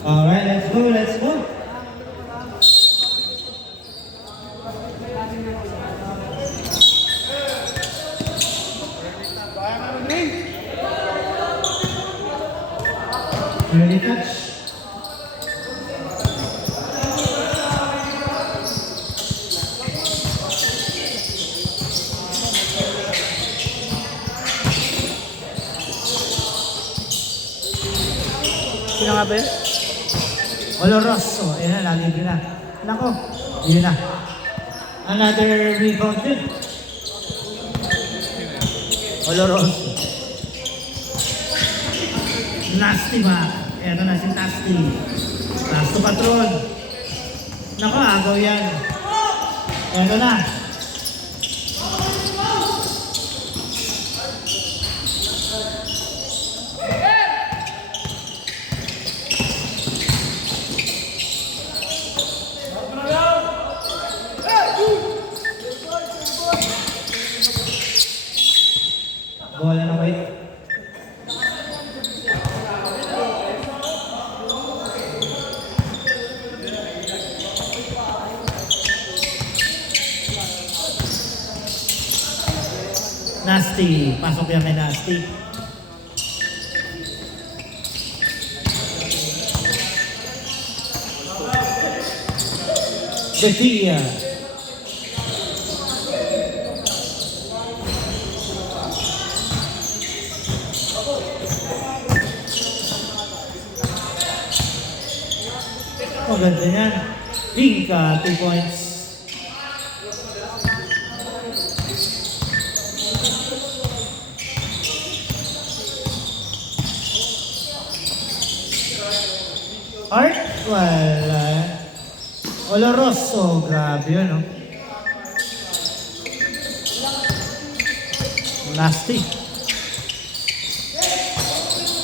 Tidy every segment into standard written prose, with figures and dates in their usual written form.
Alright, let's go, let's go. Ready, touch. Sino nga ba yun? Oloroso. Ayan na, nalibre na. Nako, yun na. Another rebound din. Oloroso. Nasty ba? Eto na si Nasty. Last to Patron. Nako, agaw yan. Eto na. Bola na wait. Nasty. Pasok yan kay Nasty. Betia. Maganda yan. Pinka, 2 points. Art? Wala. Oloroso. Grabe yun, no? Nasty.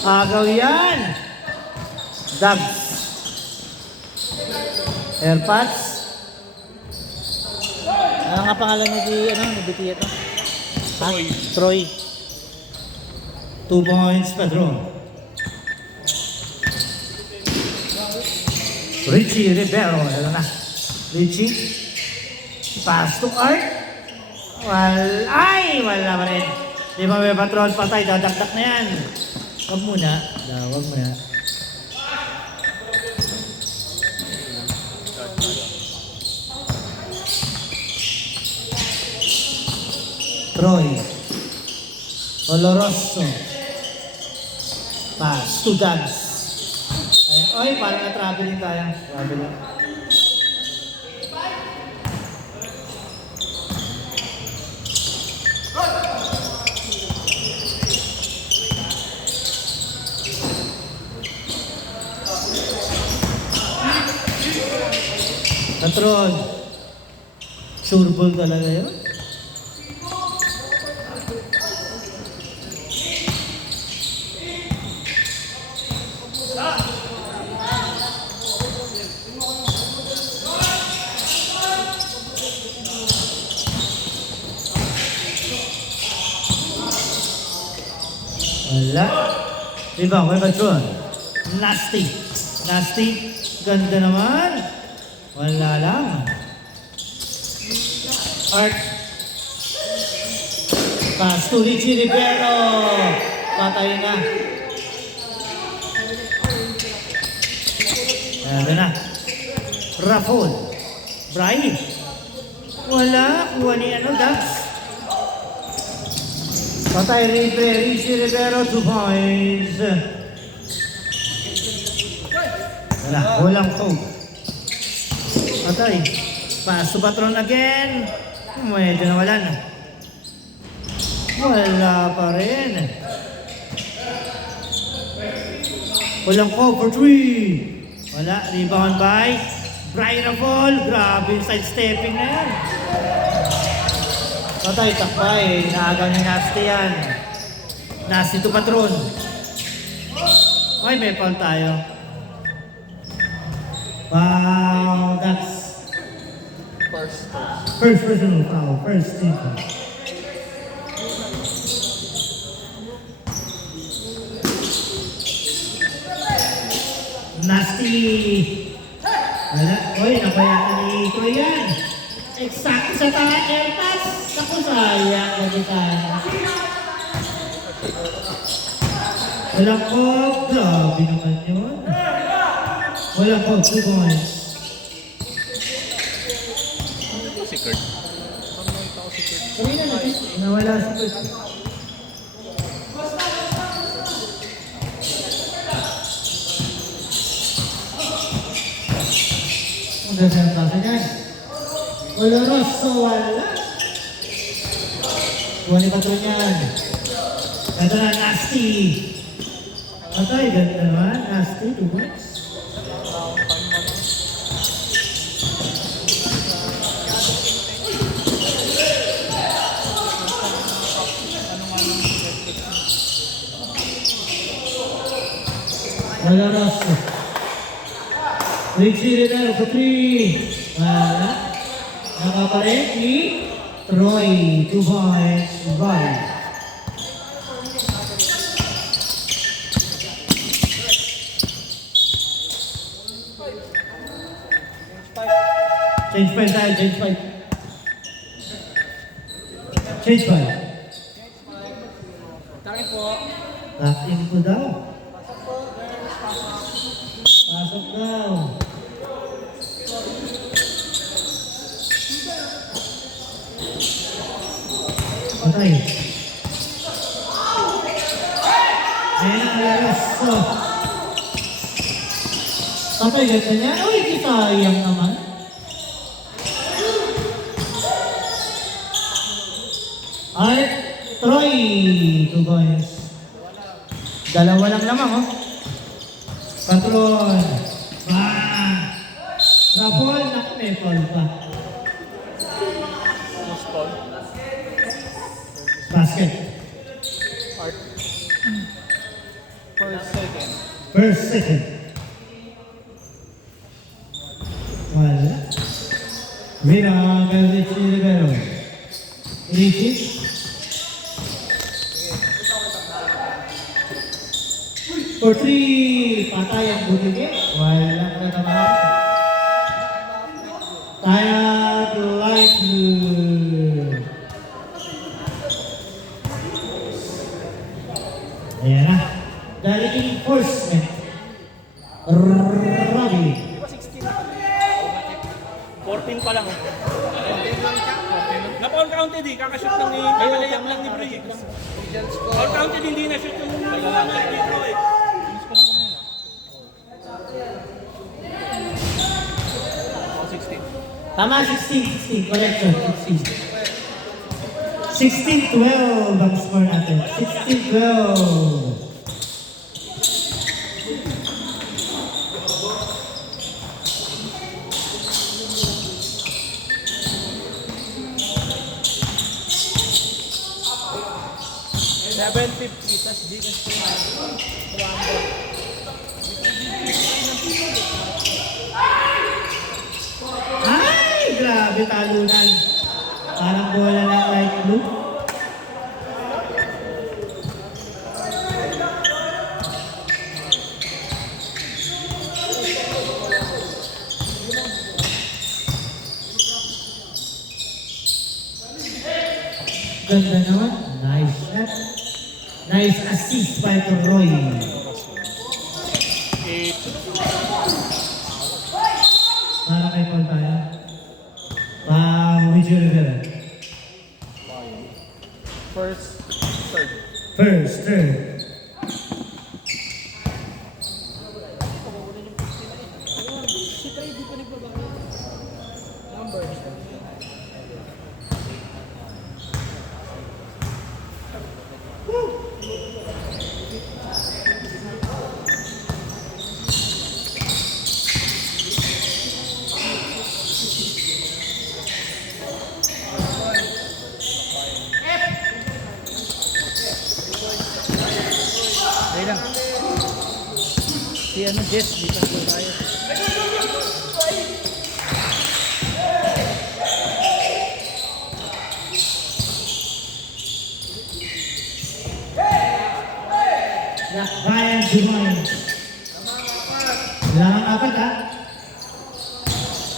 Agaw yan. Dubs. Airpods. Ano nga pangalan ni Betia to? Troy. 2 points, Pedro. Richie Rivero. Alam na. Richie. Pass to Art. Wala pa rin. Di ba may patrol patay? Dadakdak na yan. Huwag muna. Huwag muna. Troy. Oloroso. Pass to Dubs. Ay, parang na-traveling tayo. Traveling. Patron. Sure ball talaga yun? Wala. Diba, may Patron. Nasty. Nasty. Ganda naman. Wala lang. Art. Pass to Richie Rivero. Patay na. Ayan na. Raffol. Brian. Wala. Kuha ni Dubs. Patay Richie Rivero, 2 points. Wala. Walang code. Patay. Pass to Patron again. Medyo nawalan. Wala pa rin. Walang code for 3. Wala. Rebound by Brian Raffol. Grabe yung sidestepping na yan. Patay, takbay. Inaagaw ni Nasty yan. Nasty to Patron. Okay, may foul tayo. Wow, that's first personal foul. First team foul. Nasty. Wala. Uy, nabayaan ni Troy yan. Exact sa tangan, Elpas. Naku, sayang. Gagitan. Walang ko. Grabe naman yun. Walang ko. 2 points. Si Kurt. Kanina natin. Nawala si Kurt. Ang ganda ng klase niyan. Wala Rosso, wala. Buwan ni Patron yan. Ito na, Nasty. Patay, ganda naman. Nasty, 2 points. Wala Rosso. Richie Rivera sa 3. Wala. Nakapalit ni Troy. 2 points. Bye. Change 5 tayo. Change 5. Change 5. Takin po. Lock in po daw. Pasok daw. Patay. Ayan ang lalas. Patay, ganda niya. Uy, sayang naman. Ay, Troy. 2 points. Dalawa lang naman, oh. Patron. Bang! Rapol, naku, may fall pa. Most call. Basket. Art. First, second. First, second. Wala. Vinang Richie Rivero. Richie. For 3, patay ang butigit. Walang natamaan. Tired light blue. Ayan na. Dari enforcement. Rabi. 14 pa lang. Na-all counted eh. Kakashoot lang ni... Kakalayang lang ni Brie. All counted, hindi na-shoot yung... Dito eh. Tama, 16. Correction, 16. 16-12 ang score natin. 16-12. Ay, grabe talunan. Parang bola ng light blue. Ganda naman. Nice shot. Nice assist by Roy. Para kay Paul tayo. Richie Rivera. First, third. First, third. Ayun lang. Si ano, Jess, dito na tayo. Ryan Dumay.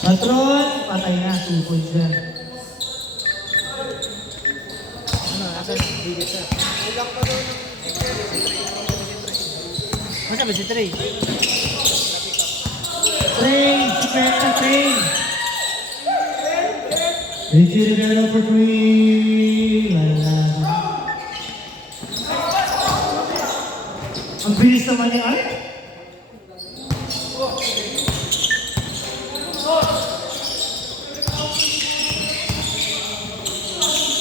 Patron, patay na. 2 points yan. Ano, asan? Bigit sa. Masa ba si Trey? Train, Chiqueta, train. Richie Rivera for 3. Wala. Ang bilis naman ni Art.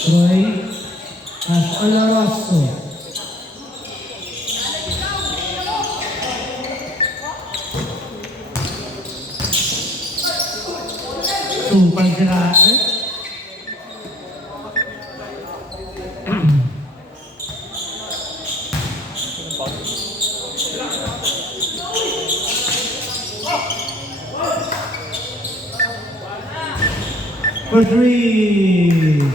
Troy at Oloroso. Tupang siraan. For 3.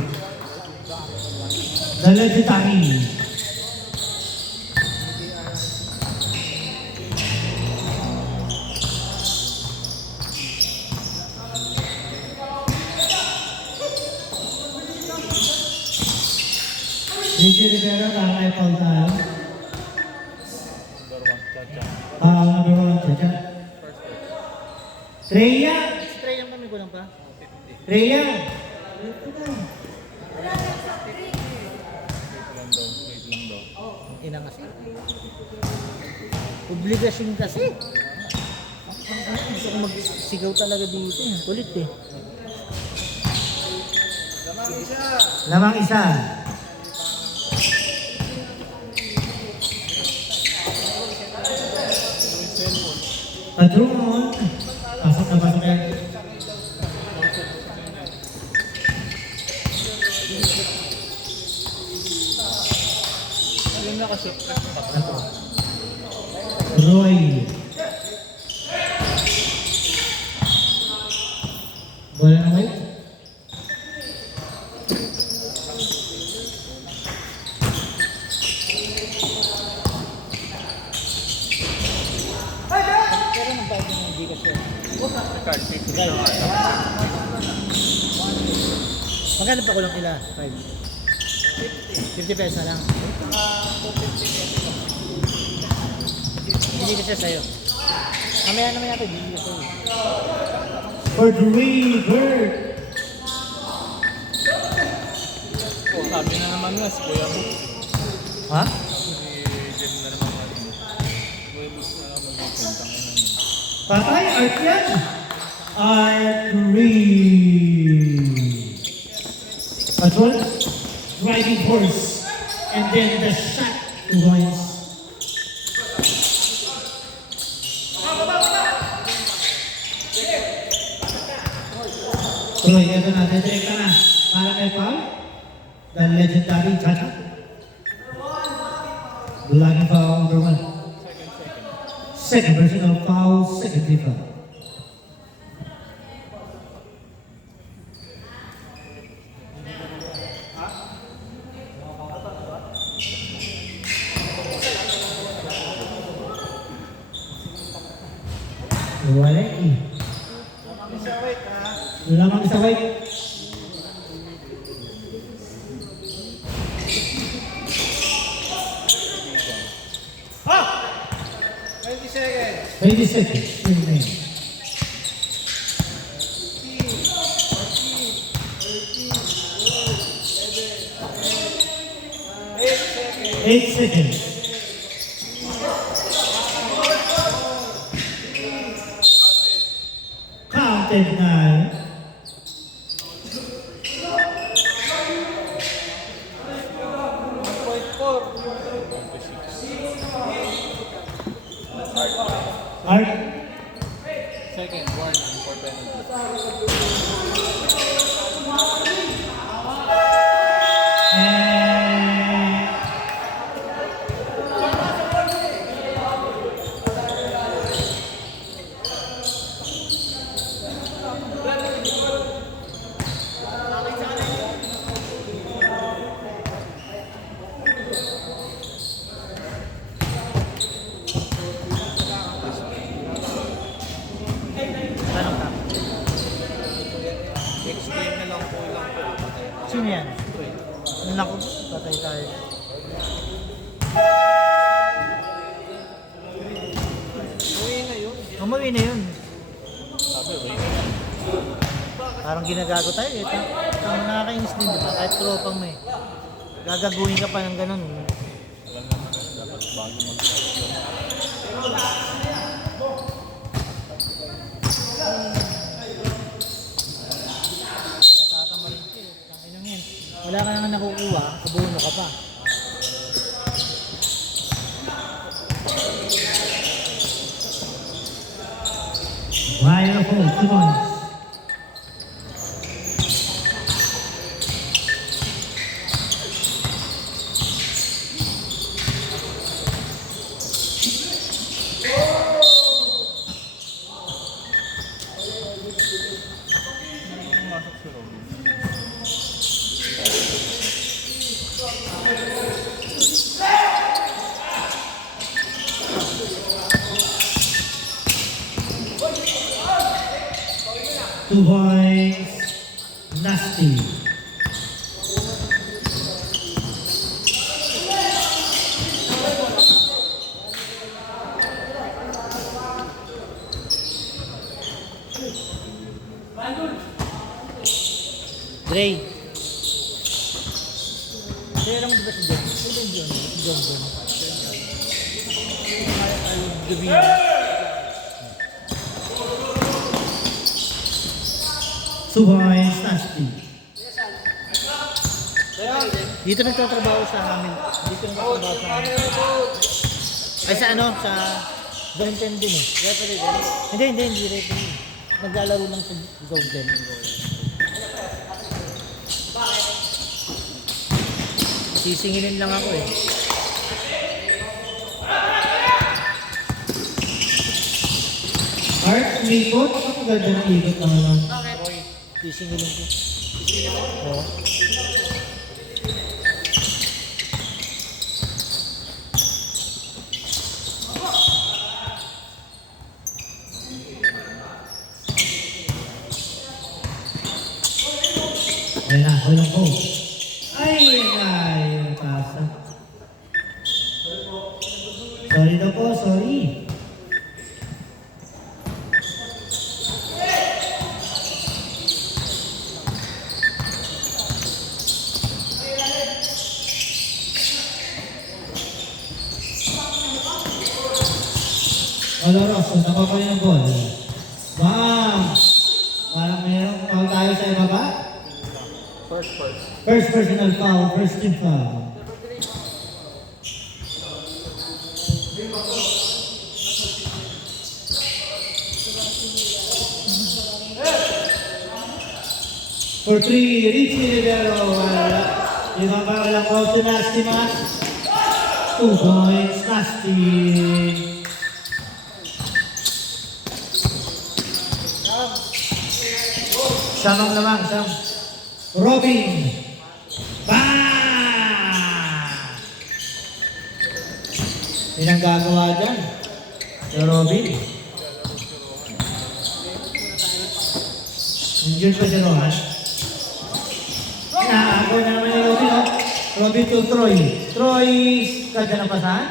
The legendary. Richie Rivera, kakay foul tayo. Number 1, Chacha. Rhea! Si Trey lang kami kulang pa. Rhea! Ang ina kasi. Obligasyon kasi. Gusto ko magsigaw talaga dito. Kulit eh. Lamang isa. Patron. Pasok na pasok yan. Yung nakashoot na sa Roy. Bola na white. Pero nagbayad ng Gcash yun. card. 50 na nga. Magkano pa kulang nila? 5. 50 pesos na lang. Hindi kasi sa'yo. Mamaya naman natin, hindi ko sa'yo. For the river. Oh, sabi na naman nga si Kuya Book. Ha? Diyan na naman natin. Kuya Book na lang mag-defend. Tangin na yun. Patay, art yan. Archery. Patron, driving horse. And then the shot to Royce. Troy, ito na, direct ka na. Para kay Paul, the legendary Chacha. Bulagin foul number 1. Second personal foul, second foul. Wala eh. Lamang isa white. Ah! 20 seconds. 20 seconds. Remain. Eight seconds. Counted 9. Art. Second, warning for penalty. And Tanong ka. patay tayo. Umuwi na yun. Parang ginagago tayo eh. Ang nakakainis din, diba? Kahit tropang mo eh. Gagaguhin ka pa ng ganun. Kaya tatamarin ka eh. Tangin yan. Wala ka naman nakukuha, kabuno ka pa. Wire hole, 2 points. Two points, Nasty. Dre. Dre lang di ba si John? Si John. Gabi. Two points, Nasty. Dito nagtatrabaho sa amin. Ay sa ano? Sa Zone 10 din eh. Hindi referee. Naglalaro lang sa Zone 10. Sisingilin lang ako eh. Art, may coach. Ang ganda ng ikot naman. Sisingilin ko. Oo. Ayan na, walang coach. Ay, pasa. Sorry daw po, sorry. Oloroso, nakuha yung goal. Bam! Parang mayroong foul tayo sa ibaba. First personal foul, first team foul. For 3, Richie Rivero. Yung ba walang foul to Nasty man? 2 points, Nasty. Samang lamang, Sam. Robin. Bang! Yan ang gagawa dyan. Si Robin. Yun pa si Rohan. Ako na naman ni Robin, oh. Robin to Troy. Troy, ganda na pasahan.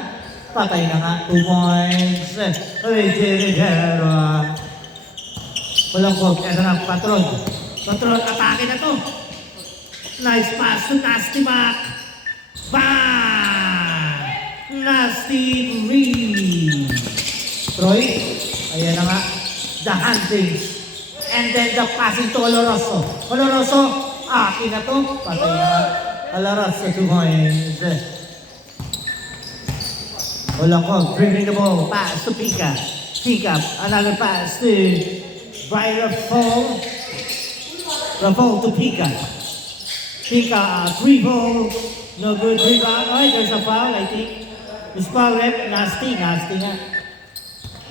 Patay na nga. 2 points. Richie Rivera. Walang coach. Ito na, Patron. Patron, atake na to. Nice pass to Nasty back. Bang! Nasty Green. Troy, ayan na nga. The handings. And then the passing to Oloroso. Oloroso, akin na to. Patay na nga. Oloroso, 2 points. Walang coach. Bringing the ball. Pass to Pika. Pika, another pass to Brian Rafal. Rafal to Pika. Pika, 3 ball. No good rebound. Oh, there's a foul, I think. This foul rep, Nasty nga.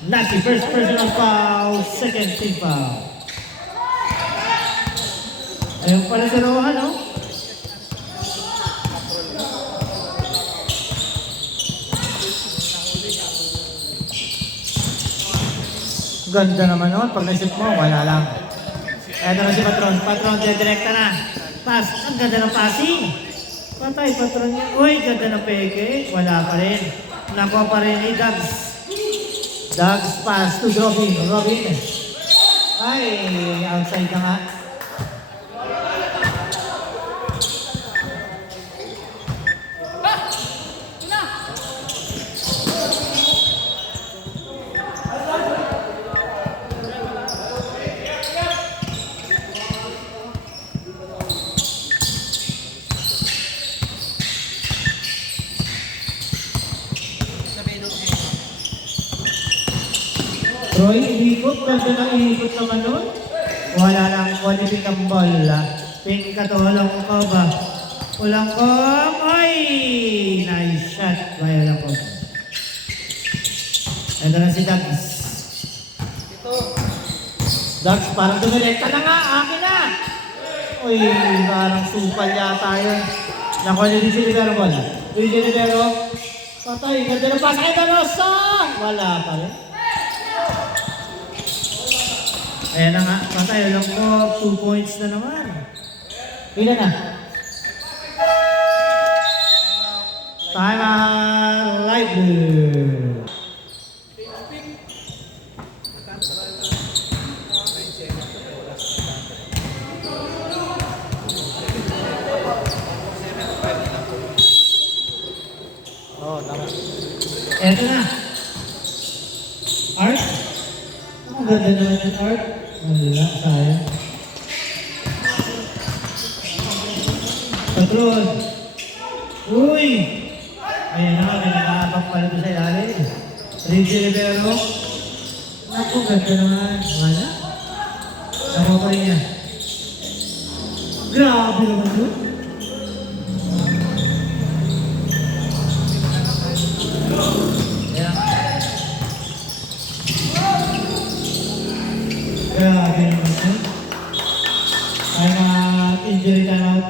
Nasty, first personal foul, second team foul. Ayun pala si Rohan, no? Ganda naman nun. Pag naisip mo, wala lang. Eto na si Patron. Patron, direkta na. Pass. Ang ganda ng passing. Patay, patron niya. Uy, ganda ng peke. Wala pa rin. Nakuha pa rin ni Dags. Dags pass to Robin. Robin. Ay, outside na nga. Troy, ikot. Ganda ng ikot naman nun. Wala lang quality ng bola. Pink ka to, walang ko ba? Walang ko. Ay! Nice shot. Walang ko. Ito na si Dags. Dags, parang dumirekta na nga. Akin na! Uy, parang supal yata yun. Nakuha niyo din si Libero ball. Uy, si Libero. Patay, ganda ng pass. Ay, Danosa! Wala pa rin. Ayan na nga, patay, alam ko, 2 points na naman. Ilan na? Time out, live blue. Oo, tama. Eto na. Art? Ang ganda naman yung art. Wala, sayang. Patron. Uy! Ayan na nga, may nakaabang pala doon sa ilalim. Reggie Rivero. Naku, ganda naman. Wala. Nakuha pa rin niya. Grabe naman doon. Ayan. Grabe naman doon. Time out, injury time out.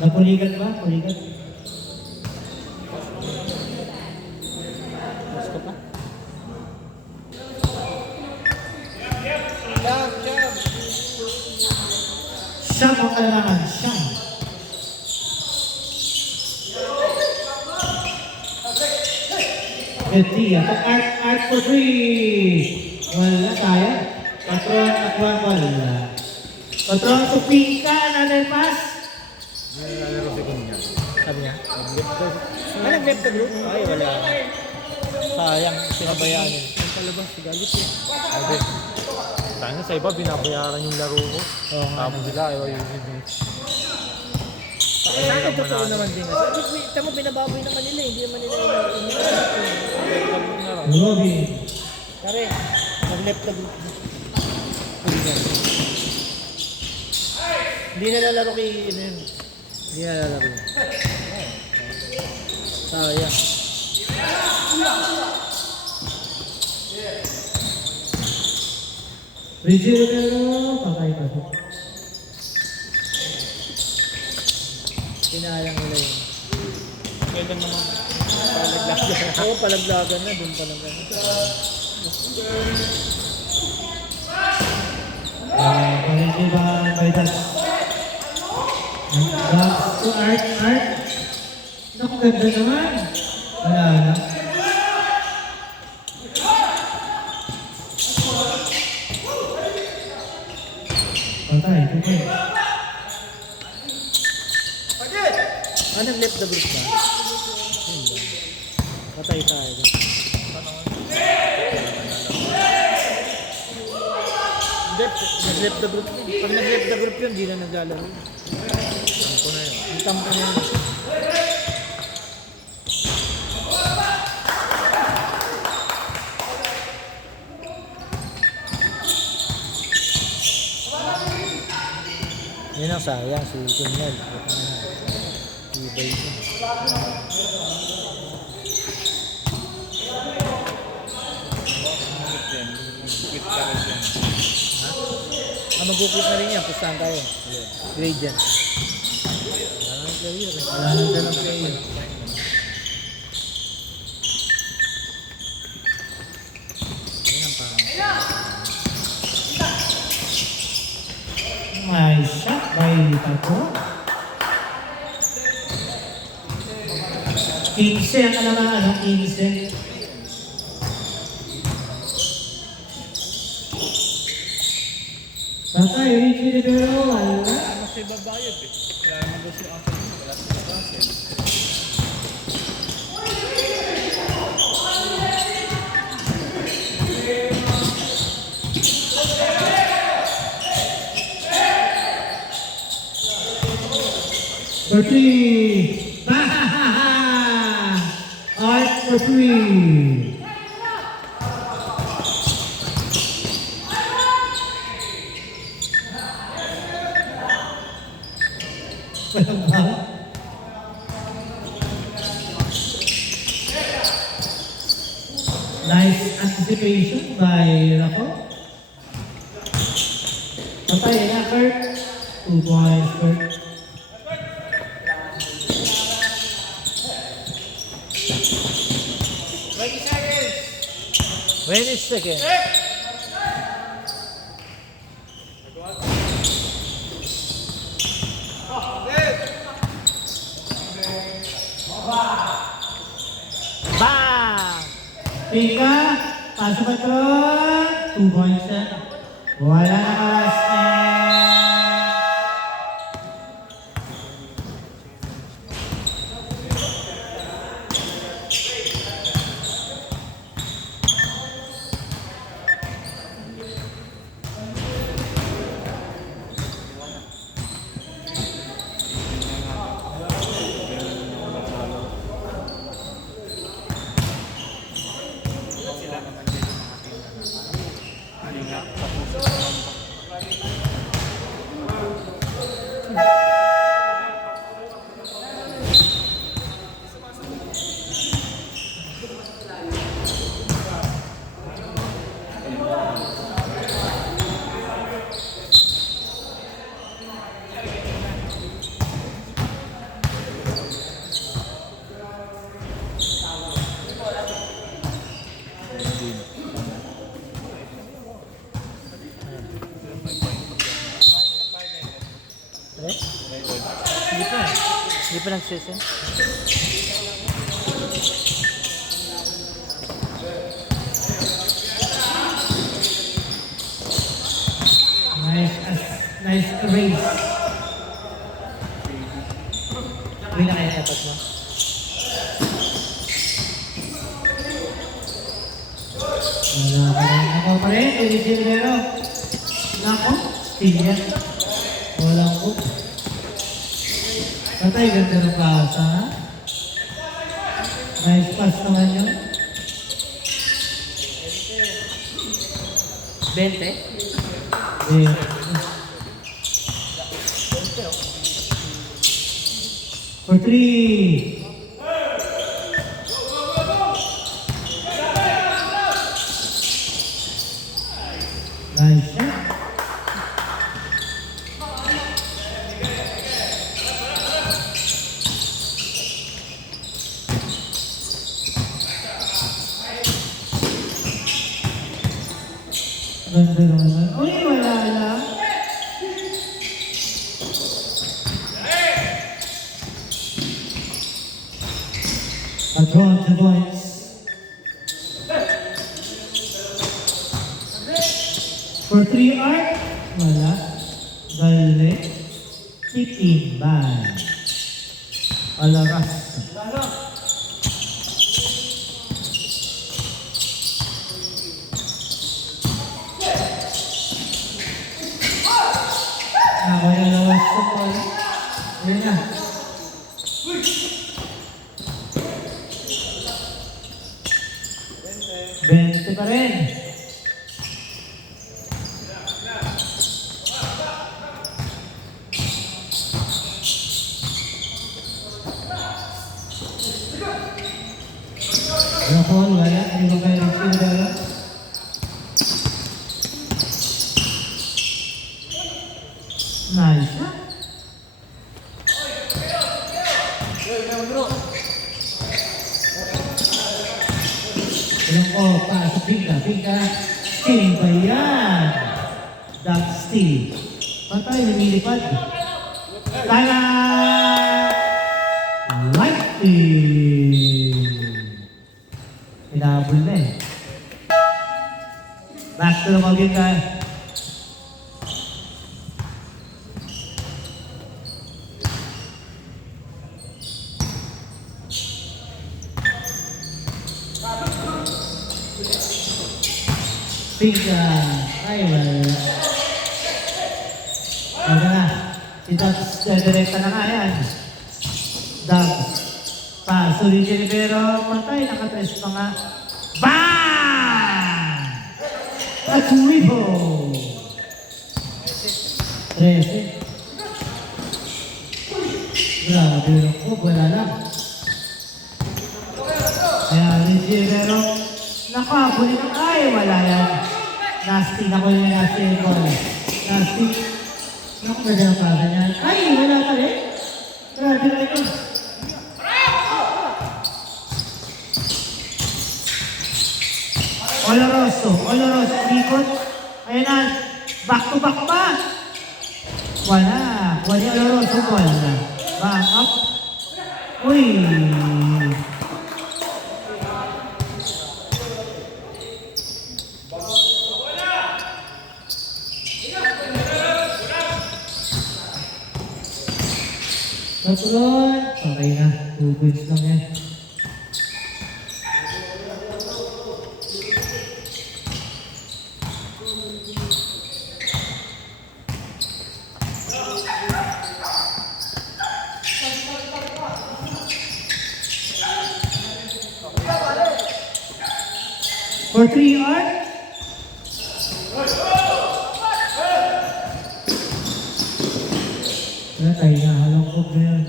Napulikat ba? Pulikat? Gusto pa? Siyam ang kailangan. Siyam. Good D. Art for three. Wala tayo. Patron, patron, wala. Patron, Tupika, another pass. Sabi niya, nag-left daw. Ah, nag-left the group? Ay, wala. Sayang, sinabayaan yun. Ang palabas, galit eh. Sabi, tayo sa iba, binabayaran yung laro ko. Oo nga. Tapos sila, ayaw yung hindi. Sana totoo naman din. Tama, binababoy naman nila, hindi naman nila Robin. Pare, nag-left the group. Hindi nalalaro kay, ano yun. Hindi nalalaro yun. Sayang. Reggie Rivero, patay pa. Pinayang nila yun. Kailan naman, Oo, palaglagan na, doon pa lang ganun. Palengke ba by that? Back to Art. Naku, ganda naman. Wala na. Patay, patay. Ah, nag-left the group ba? Yun ba? Patay tayo. Nag-left the group yun. Pag nag-left the group yun, hindi na naglalaro. Tampo na yun. Yung tampo na yun. Yun ang sayang, si Tunnel. Ibay ko. Mag-quit na rin yan. Pustahan tayo. Grade yan. Wala nang player eh. Wala nang ganang player. Yun ang parang. May shot by Tato. 15 ang kalamangan, 15. Tatay, Richie Rivero, wala. Mas ibabayad eh. Kaya naman daw si Uncle mo, wala sa babayad. For three. Art for three. Walang ba? Nice anticipation by Rako. Patay na, Kurt. 2 points, Kurt. When is second? Bang! Pika, pasok patron. 2 points na. Wala na kawas. Hindi pa. Hindi pa nagsisend. Nice race. Hindi na kaya dapat mo. Wala pa rin. Ako pa rin. Richie Rivero. Nako. Steal yan. Walang hook. Tatay, ganda ng pasa. Nice pass naman yun. 20? Eh, for three. Nice shot. Ganda naman. Uy, wala lang. A draw to points. For 3 art, wala. Galle. Titimbang. Alaras. Ako yung lawas ko po. Yan na. Bente pa rin. Rapol, wala. Hindi ba kayo nagsimula? Nice. Ilang ko pa sa Pika. Pika. Steal ba yan? Duck steal. Patay, lumilipad. Tala! Lightning! habol na eh. Back to the Maginga. Pinka. Ay, wala. Ano na? Si Dogs, direkta na nga yan. Dogs. Pa, Sulit Rivero, patay, nakatres pa nga. Bang! At Rivo! 13. Grabe lang po, wala lang. Kaya, Luigi Rivero, nakakuli ng ay, wala yan. Nasty, nakuli na nasty yung ball. Nasty. Naku, nadala pa ganyan. Ay, wala pa rin. Grabe na ito. Oloroso, ikot. Ayan na, back to back pa. Wala, wala Oloroso, wala. Back up. Uy. Tatulon. Okay na, 2 points lang yan. For 3 yard. Natay na, halong ko na yan.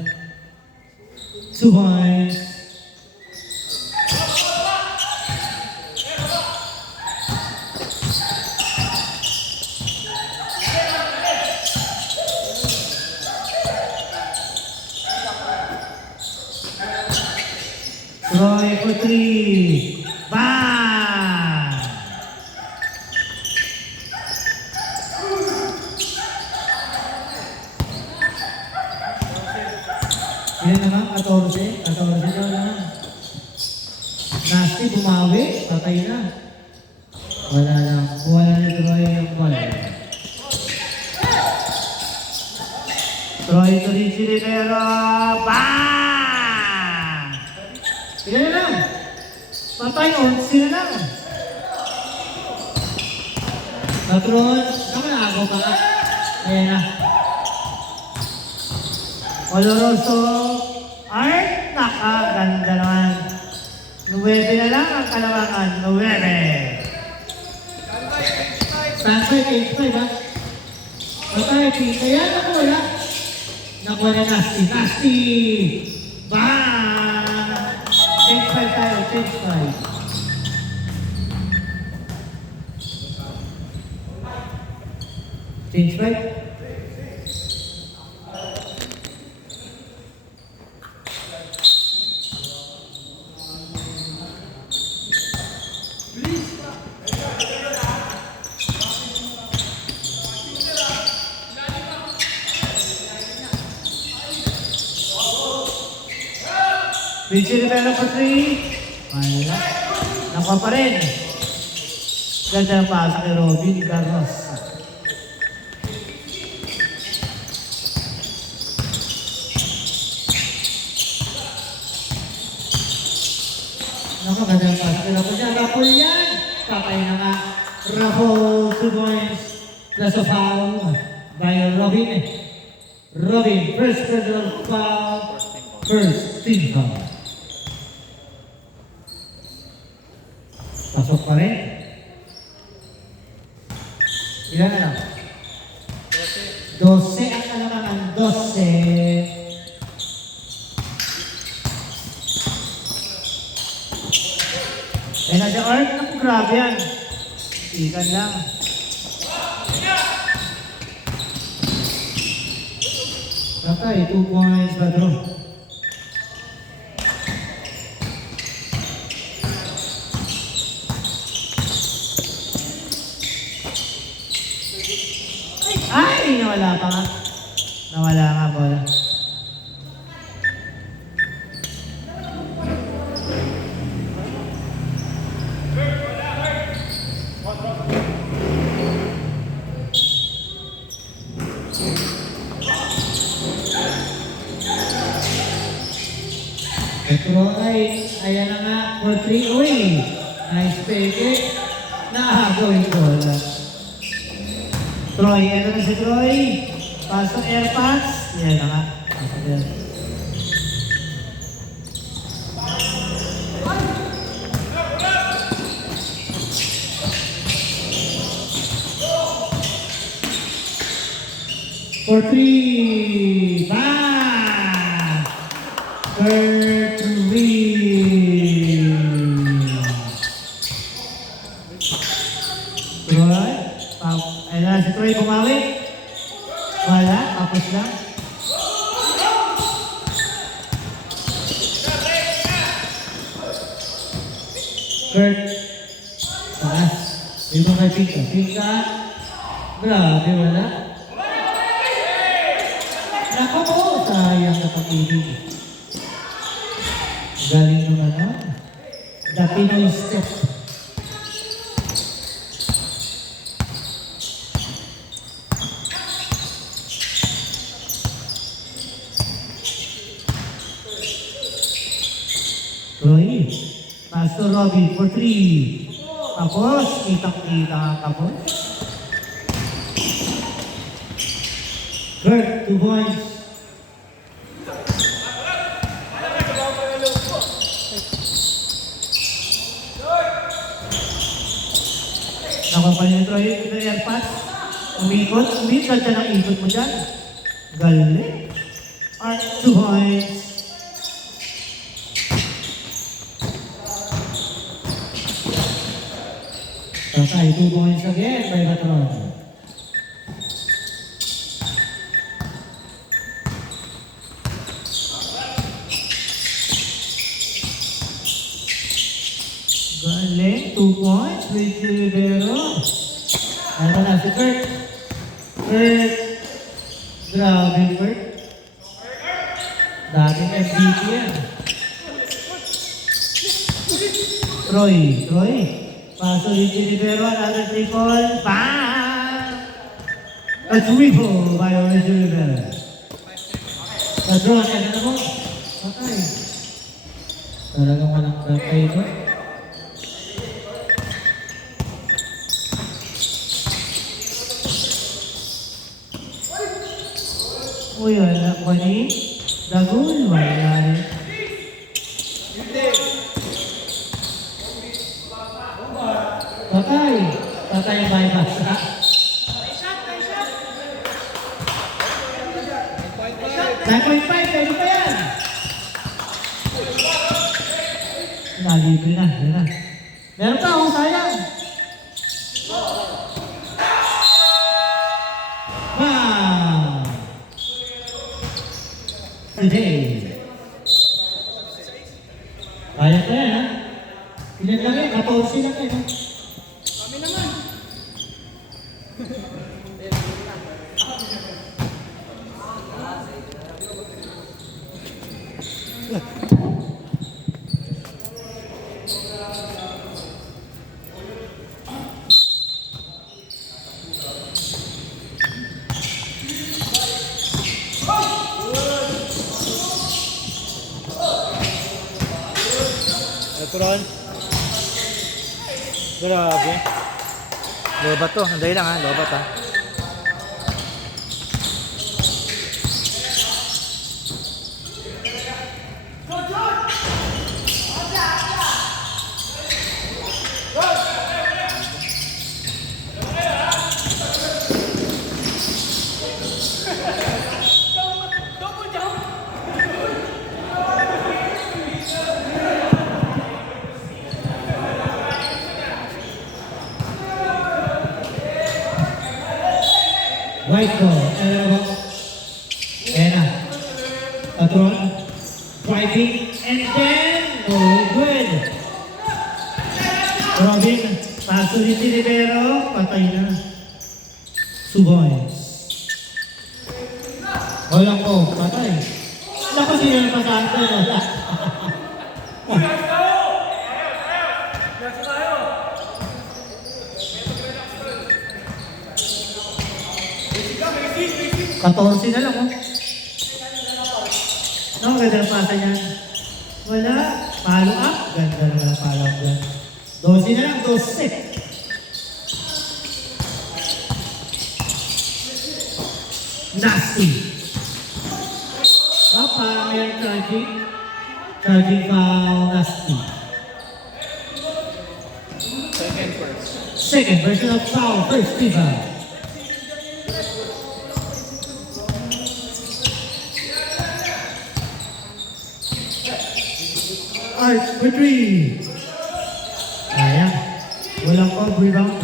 Subay. Troy for 3. Bang! Yan naman, 14 daw naman. Nasty, bumawi, patay na. Wala lang, wala ni Troy yung ball. Troy to Luigi Rivero, bang! Sila na lang. Patay on, sila lang. Patron, naman ako pa ka. Ayan na. Oloroso, Art, nakaganda naman. 9 na lang ang kalamangan, 9. Standby, 8-5 ha. Patay, Pita yan, ako wala. Nakuha na Nasty. Bang! 8-5 tayo, 8-5. Change back. Luigi Rivero for 3. Wala. Nakuha pa rin. Ganda ng pasa kay Robin Carlos. Ganda ng pasa kay Robin. Rapol yan. Patay na nga. Rapol 2 points. Plus a foul by Robin. Robin, first personal foul. First team foul. Pasok pa rin. Ilan na lang? 12 ang kalamangan. 12. Kaya na siya, Art. Naku, grabe yan. Ikan lang. Patay, 2 points, Badro. Ay, nawala pa nga. Nawala nga bola. Troy, ayan na nga, for 3. Uy, nice peke. Naahago yung bola. Troy, ano na si Troy? Pasok air pass. Yan na nga. Pasok yan. For 3. Back! For 3. Troy. Ayun na si Troy bumawi. Wala. Tapos lang. Kurt. Taas. Dito kay Pika. Pika. Grabe wala. Naku po. Sayang na pag-ibig. Galing naman na. The Pinoy step. Roy, Pastor Robin for 3. Tapos, kitang-kita ang tapos. Kurt, 2 points. Nakapanin yung Troy, ito yung air pass. Umikot ka ng ikot mo dyan. Galing. Art, 2 points. Tatay, 2 points again by Patron. Galing, 2 points with Rivero. Ano na si Kurt? Kurt. Grabe, Kurt. Dating MVP yan. Troy. Paso rin si Rivero, another triple. Bang! A triple by Orange Rivero. Na-draw na na mo. Okay. Talagang walang kapay ito. Uy, wala ko ni. Dagul, wala rin. Patay ang bypass. 9.5, pwede pa yan. Nalibre na, yun na. Meron pa akong sayang. Wow! Today. Kaya pa yan, ha? Ilan lang yan, 14 lang yan, ha? Kami naman. Patron. Grabe. Lobat to. Anday lang ha. Lobat ha. Right ball, Ena, Patron, driving, and then, oh, good. Robin, paso rin si Rivero, patay na. 2 points. Walang ko, patay. Naku, sino yung pasahan ko, wala. Katorsi na lang, oh. No, ganda na pasa niyan. Wala. Follow up. Ganda naman ang follow up dyan. 12 na lang. 12. Nasty. Parang mayroong charging. Charging foul. Nasty. Second personal foul. First FIFA. Art for 3. Ayan. Walang off rebound.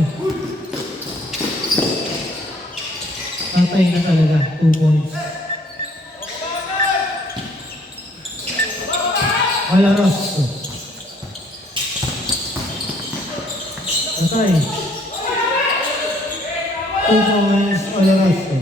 Patay na talaga. 2 points. Oloroso. Patay. 2 points. Oloroso.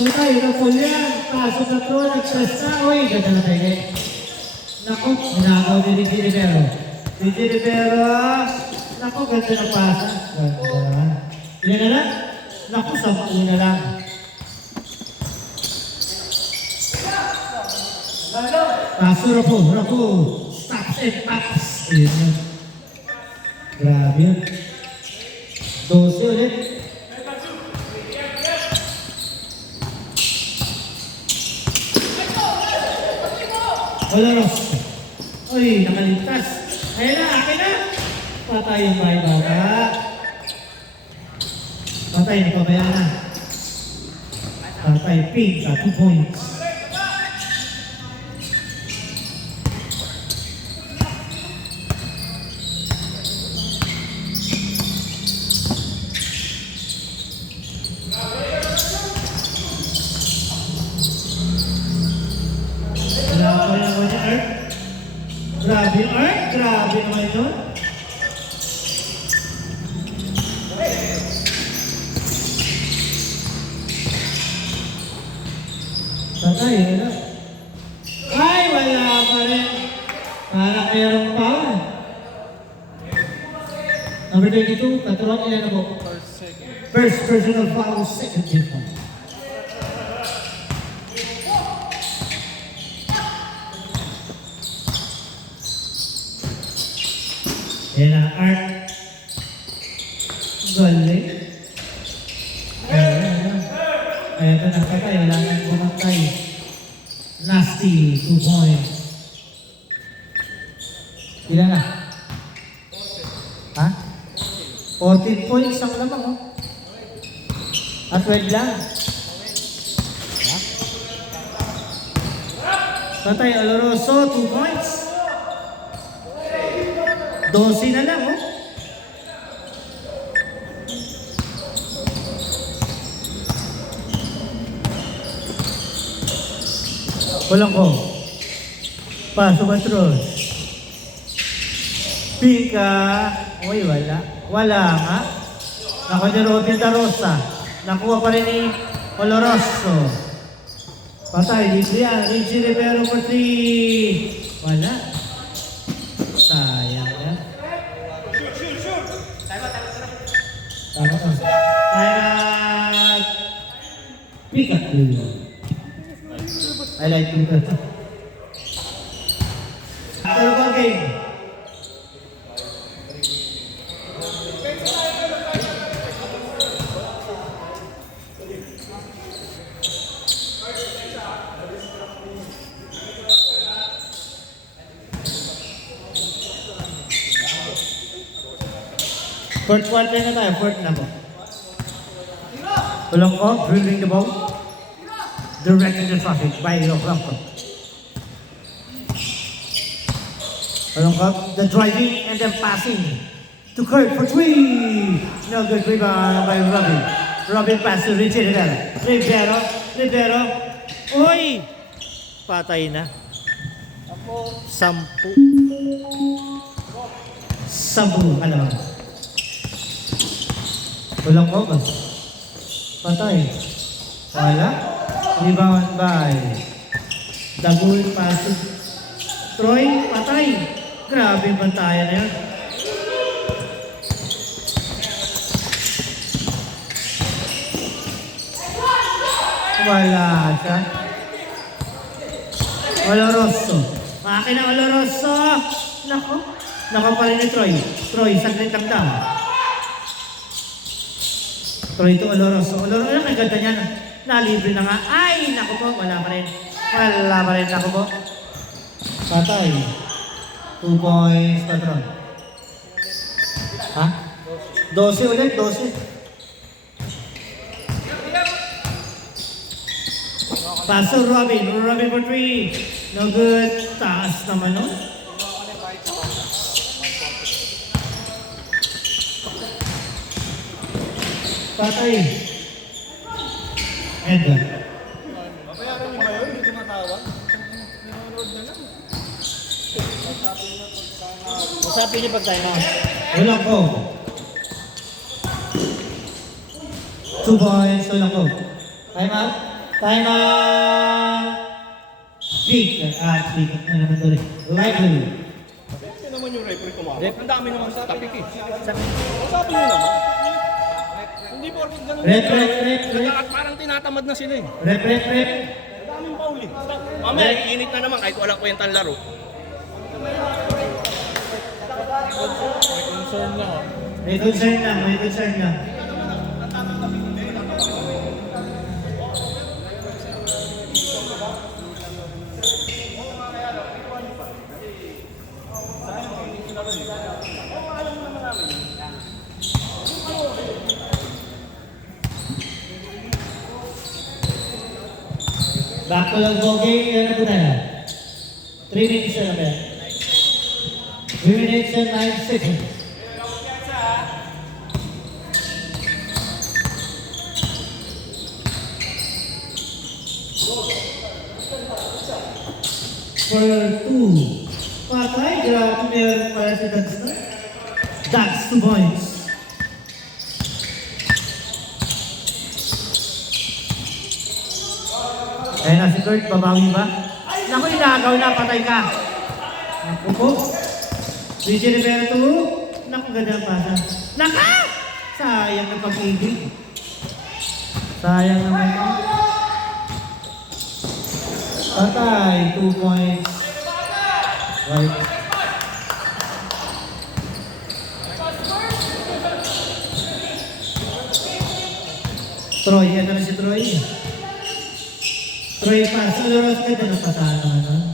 Patay na po yan. Pasok na to. Nag-stress na. Uy, ganda na tayo. Naku, hinakaw ni Ricky Rivero. Ricky Rivero. Naku, ganda na pasa. Ganda naman. Ilan na lang? Naku, 10 na lang. Paso Rapo, Rapo. Stops and pops. Ayun yun. Grabe yun. 12 ulit. Oloroso. Uy, nakaligtas. Ayun na, akin na. Patay yung bahay bata. Patay, napabayaan na. Patay, pink, 2 points. Grabe naman yung Art. Grabe yung Art. Grabe naman ito. Patay, wala. Ay, wala pa rin. Parang mayroong pa. Number 22, Patron, ilan na po? First personal foul, second team foul. Yan ang Art. Galing. Ayan ito na patay. Wala nang bumatay. Nasty. 2 points. Ilan na? Ha? 14 points ang lamang, oh. At 12 lang. Ha? Patay. Oloroso. 2 points. 12 na lang, oh. Walang ko. Paso Matros. Pika. Uy, wala. Wala nga. Nakuha ni Robin Darosa. Nakuha pa rin ni Oloroso. Patay. Dito yan. Richie Rivero for 3. Wala. Sayang yan. Tama ka. Kaya pikat dulu. I like pikat. Pero ba game? Fourth quarter na tayo, fourth na po. Tulong ko, dribbling the ball. Directing the traffic by Rocco. Tulong ko, the driving and then passing. To Kurt for 3. No good rebound by Robin. Robin pass to Richie Rivero. Rivero. Uy! Patay na. 10. 10, alam mo. Walang ogas. Patay. Wala. Rebound by Dagul pass to Troy. Patay. Grabe yung bantayan na yun. Wala siya. Oloroso. Akin ang Oloroso. Nako. Nako pa rin ni Troy. Troy, saglit lang daw. Troy to Oloroso. Oloroso, ang ganda niya. Nalibre na nga. Ay, nako po. Wala pa rin. Wala pa rin. Nako po. Patay. 2 points, patron. Ha? 12 ulit, 12. Pastor Robin. Robin for 3. No good. Taas naman, no? Patay. Edgar. Mabayaran niyo ba yun? Hindi tumatawag? Usapin niyo pag tayo naman. Wala ko. 2 points, wala ko. Time out. Time out. Big. Big. Ano naman tuloy? Lively. Ito naman yung referee kumawag. Ang dami naman sa tapik eh. Usapin nyo naman. Hindi po ganun. Rep. At parang tinatamad na sila eh. Rep. Ang daming foul eh. Mamaya, iinit na naman kahit walang kwentang laro. May concern lang oh. May concern lang. Back to lang bogey, ano po tayo? 3 minutes na lang. 3 minutes and 9 seconds. For 2. Patay, grabe meron pala si Dags na. Dags 2 points. Kaya na si Kurt, babawi ba? Naku, inagaw na, patay ka. Naku po. DJ Rivera 2. Naku, ganda ang pasa. Naka! Sayang na pag-ibig. Sayang naman yun. Patay, 2 points. Right. Troy, ito na si Troy. Troy pass. Oloros ka din ang patano, ano?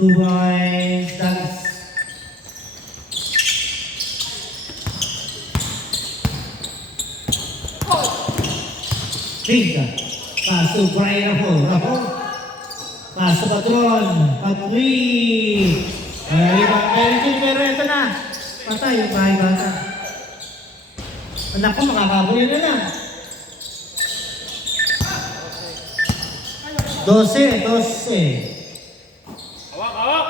2 points. Dags. Pinka. Paso, Brian Rapo. Paso, Patron. Patri. Pero ito na. Patay yung bahay bata. Anak ko, makakabuli na lang. 12. Hawak!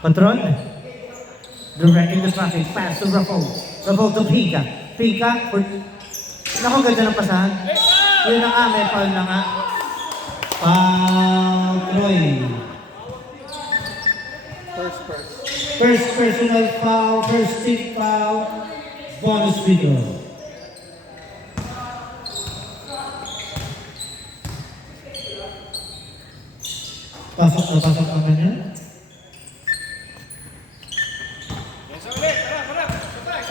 Patron. Directing the traffic. Pass to Rapo. Rapo to Pika. Pika. Naku, ganda ng pasahan. Yun na nga, may foul na nga. Foul, Troy. First personal foul, first team foul, bonus video. Pasok naman yan. Yes, ulit! Tara! Sabay!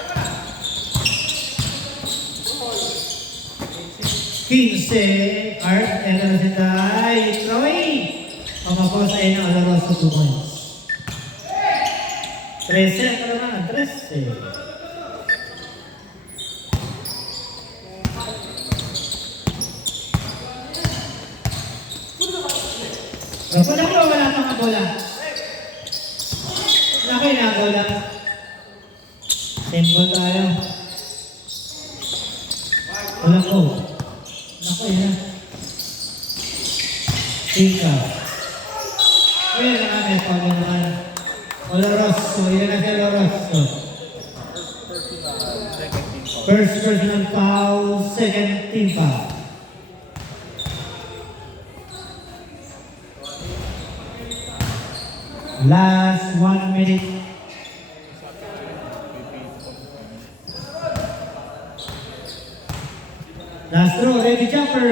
15, Art, ito na si Tay, Troy. Pamapos ay ng Oloroso 2 points. 13, ito naman, 13. Rapo na ko, wala pang bola. Naku, bola. Simple tayo. Wala ko. Naku, yan. Tika. Ayan na kami, Paulo naman. Oloroso, yan na si Oloroso. First personal foul, second team foul. Last 1 minute. Last throw, ready jumper.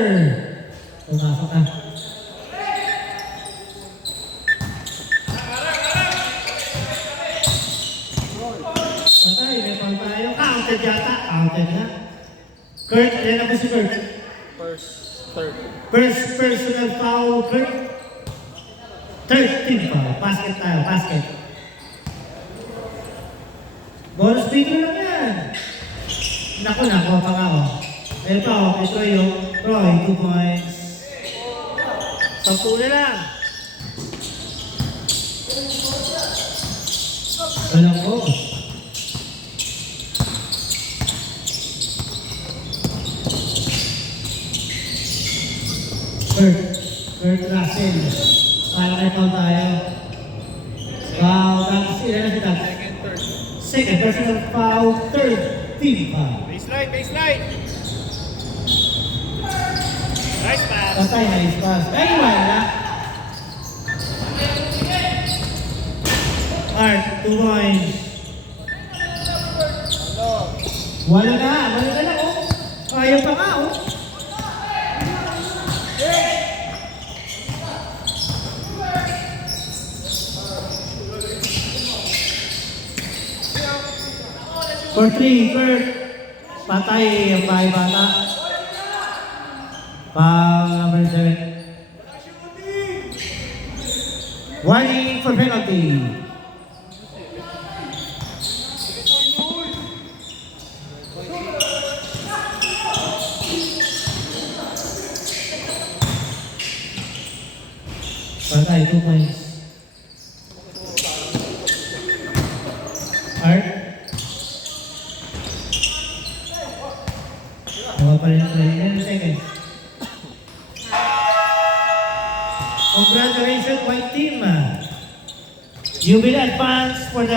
Pumasok na. Patay, may pang tayo. Counted yata. Counted na. Kurt, yan ako si Kurt. First, third. First personal foul, Kurt. Third team foul. Basket tayo, basket. Bonus video lang yan. Naku, nakuha pa nga ako. Ayun pa ako, ito yung Troy, 2 points. 10 na lang. Walang ko. Kurt Russell. Para may foul tayo. Wow, tapos ilan na sila? Second, third. Second personal foul, third team foul. Baseline, baseline. Nice pass. Patay na ispas. Ay, wala. Art, 2 points. Wala na lang oh. Ayaw pa nga oh. For 3, Kurt. Patay ang bahay bata. Pang number 7. Warning for penalty. Patay, 2 points. Art. Nawa pa rin 3 seconds. Congratulations, white team. You will advance for the